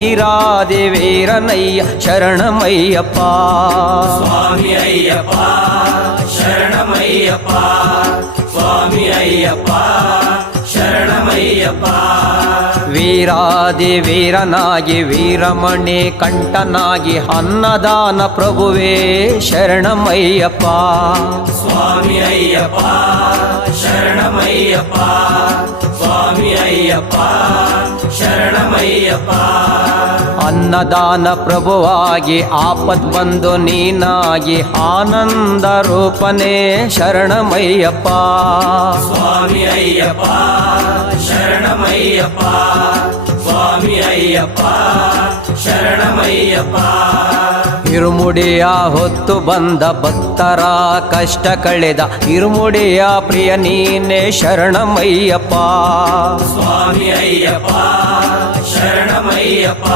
வீராதி வீரனைய சரணமையப்பா. சுவாமி ஐயப்பா சரணமையப்பா, சுவாமி ஐயப்பா ಶರಣಮಯ್ಯಪ್ಪ. ವೀರಾದಿ ವೀರನಾಗಿ ವೀರಮಣಿ ಕಂಠನಾಗಿ ಅನ್ನದಾನ ಪ್ರಭುವೇ ಶರಣಮಯ್ಯಪ್ಪ. ಸ್ವಾಮಿ ಅಯ್ಯಪ್ಪ ಶರಣಮಯ್ಯಪ್ಪ, ಸ್ವಾಮಿ ಅಯ್ಯಪ್ಪ ಶರಣಮಯ್ಯಪ್ಪ. ಅನ್ನದಾನ ಪ್ರಭುವಾಗಿ ಆಪತ್ ಬಂದು ನೀನಾಗಿ ಆನಂದ ರೂಪನೇ ಶರಣಮಯ್ಯಪ್ಪ. ಸ್ವಾಮಿ ಅಯ್ಯಪ್ಪ ಶರಣಮಯ್ಯಪ್ಪ, ಸ್ವಾಮಿ ಅಯ್ಯಪ್ಪ ಶರಣಮಯ್ಯಪ್ಪ. ಇರುಮುಡಿಯ ಹೊತ್ತು ಬಂದ ಭಕ್ತರ ಕಷ್ಟ ಕಳೆದ ಇರುಮುಡಿಯ ಪ್ರಿಯ ನೀನೆ ಶರಣಮಯ್ಯಪ್ಪ. ಸ್ವಾಮಿ ಅಯ್ಯಪ್ಪ ಶರಣಮಯ್ಯಪ್ಪ.